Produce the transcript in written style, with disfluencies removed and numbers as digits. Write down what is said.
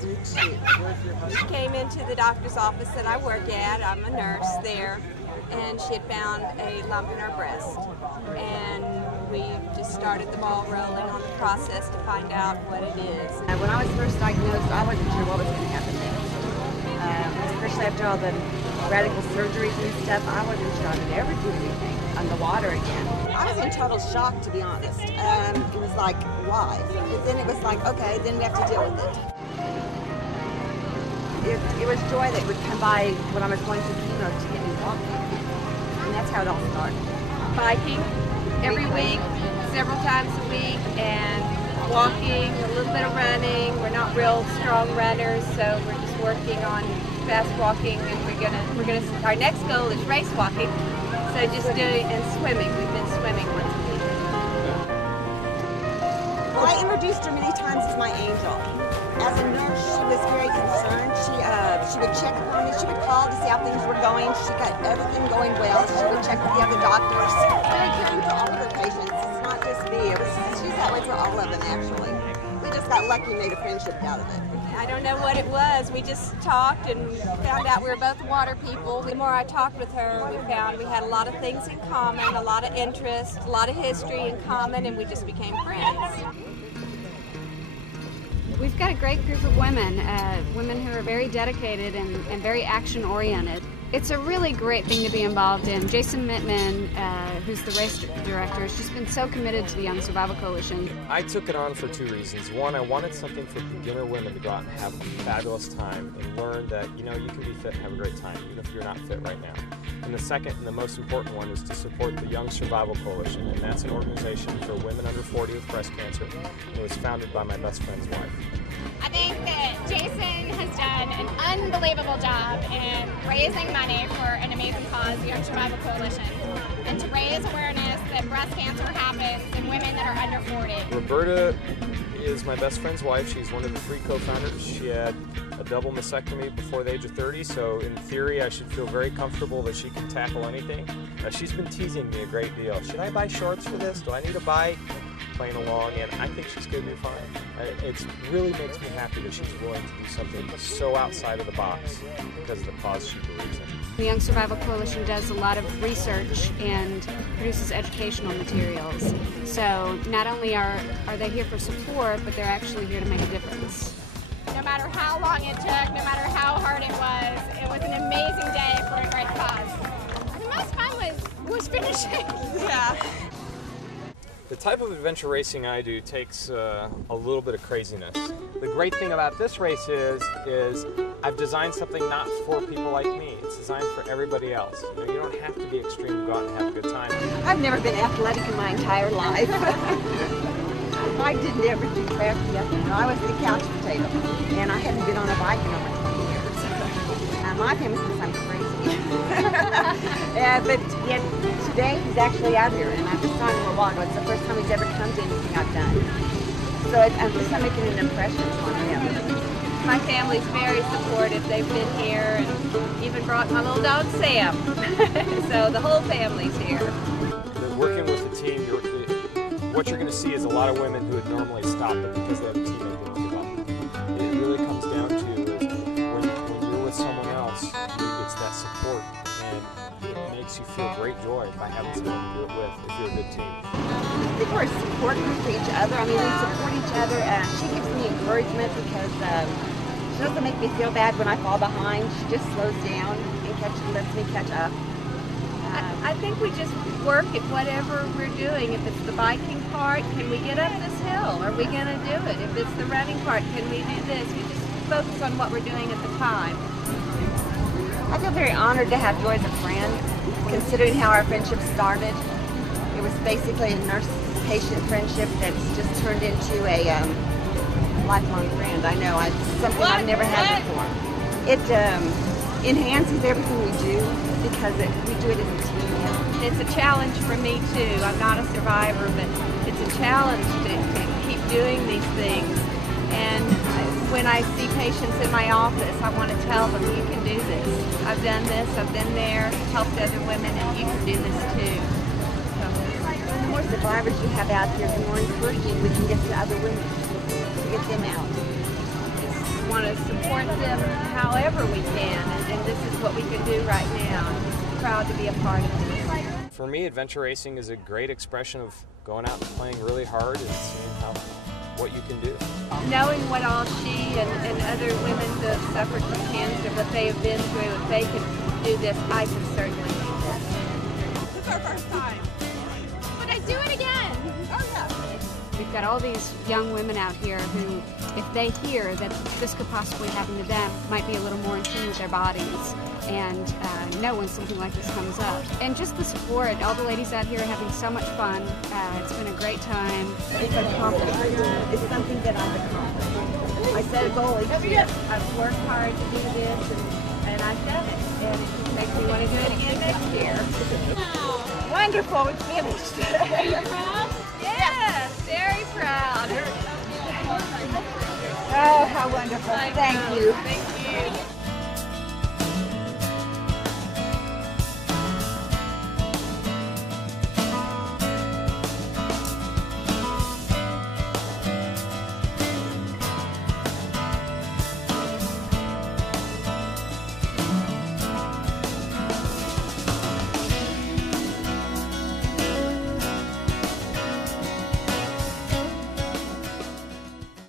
2002. She came into the doctor's office that I work at. I'm a nurse there, and she had found a lump in her breast. And we just started the ball rolling on the process to find out what it is. When I was first diagnosed, I wasn't sure what was going to happen next. Especially after all the radical surgeries and stuff, I wasn't sure I would ever do anything underwater again. I was in total shock, to be honest. It was like, why? But then it was like, okay, then we have to deal with it. It was joy that would come by when I was going to chemo to get me walking. And that's how it all started. Biking every week, several times a week, and walking, a little bit of running. We're not real strong runners, so we're just working on fast walking, and our next goal is race walking. So just doing, and swimming. We've been swimming once a week. Well, I introduced her many times as my angel. As a nurse, she was very concerned. She would check upon me. She would call to see how things were going. She got everything going well. She would check with the other doctors. Very caring for all of her patients. It's not just me. She's that way for all of them, actually. We just got lucky and made a friendship out of it. I don't know what it was. We just talked and found out we were both water people. The more I talked with her, we found we had a lot of things in common, a lot of interest, a lot of history in common, and we just became friends. We've got a great group of women, women who are very dedicated and very action-oriented. It's a really great thing to be involved in. Jason Mittman, who's the race director, has just been so committed to the Young Survival Coalition. I took it on for two reasons. One, I wanted something for beginner women to go out and have a fabulous time and learn that, you know, you can be fit and have a great time, even if you're not fit right now. And the second and the most important one is to support the Young Survival Coalition, and that's an organization for women under 40 with breast cancer. It was founded by my best friend's wife. I think that Jason has done an unbelievable job in raising money for an amazing cause, the Young Survival Coalition, and to raise awareness that breast cancer happens in women that are under 40. Roberta is my best friend's wife. She's one of the 3 co-founders. She had a double mastectomy before the age of 30, so in theory I should feel very comfortable that she can tackle anything. She's been teasing me a great deal. Should I buy shorts for this? Do I need a bike? Playing along, and I think she's going to do fine. It really makes me happy that she's willing to do something so outside of the box because of the cause she believes in. The Young Survival Coalition does a lot of research and produces educational materials. So not only are they here for support, but they're actually here to make a difference. No matter how long it took, no matter how hard it was an amazing day for a great cause. The most fun was finishing. Yeah. The type of adventure racing I do takes a little bit of craziness. The great thing about this race is I've designed something not for people like me. It's designed for everybody else. You know, you don't have to be extreme to go out and have a good time. I've never been athletic in my entire life. I didn't ever do track yet. I was the couch potato, and I hadn't been on a bike in over 20 years. My family thinks I'm crazy. But yet today he's actually out here, and I'm just on him a walk. It's the first time he's ever come to anything I've done. So I'm just making an impression on him. My family's very supportive. They've been here and even brought my little dog Sam. So the whole family's here. Working with the team, what you're going to see is a lot of women who would normally stop, but because they have a team, they don't give up. It really comes down to is when you're with someone else, it's that support, and it makes you feel great joy by having someone to do it with if you're a good team. I think we're a support group for each other. I mean, we support each other. She gives me encouragement because she doesn't make me feel bad when I fall behind. She just slows down and lets me catch up. I think we just work at whatever we're doing. If it's the biking part, can we get up this hill? Are we going to do it? If it's the running part, can we do this? We just focus on what we're doing at the time. I feel very honored to have Joy as a friend, considering how our friendship started. It was basically a nurse-patient friendship that's just turned into a lifelong friend. I know, it's something I've never had before. It enhances everything we do because we do it as a team. It's a challenge for me too. I'm not a survivor, but it's a challenge to keep doing these things. And when I see patients in my office, I want to tell them, you can do this. I've done this, I've been there, helped other women, and you can do this too. So, the more survivors you have out here, the more encouraging we can get to other women to get them out. want to support them however we can, and this is what we can do right now. I'm just proud to be a part of this. For me, adventure racing is a great expression of going out and playing really hard and seeing what you can do. Knowing what all she and other women who have suffered from cancer, what they have been through, if they can do this, I can certainly do this. This is our first time. Would I do it again? Oh yeah. We've got all these young women out here who, if they hear that this could possibly happen to them, might be a little more in tune with their bodies and know when something like this comes up. And just the support, all the ladies out here are having so much fun. It's been a great time. It's an accomplishment. It's something that I've accomplished. I set a goal each year. I've worked hard to do this, and I've done it, and it makes me want to do it again next year. Wonderful, we finished. Are you proud? Yes, very proud. Oh, how wonderful. Thank you. Thank you.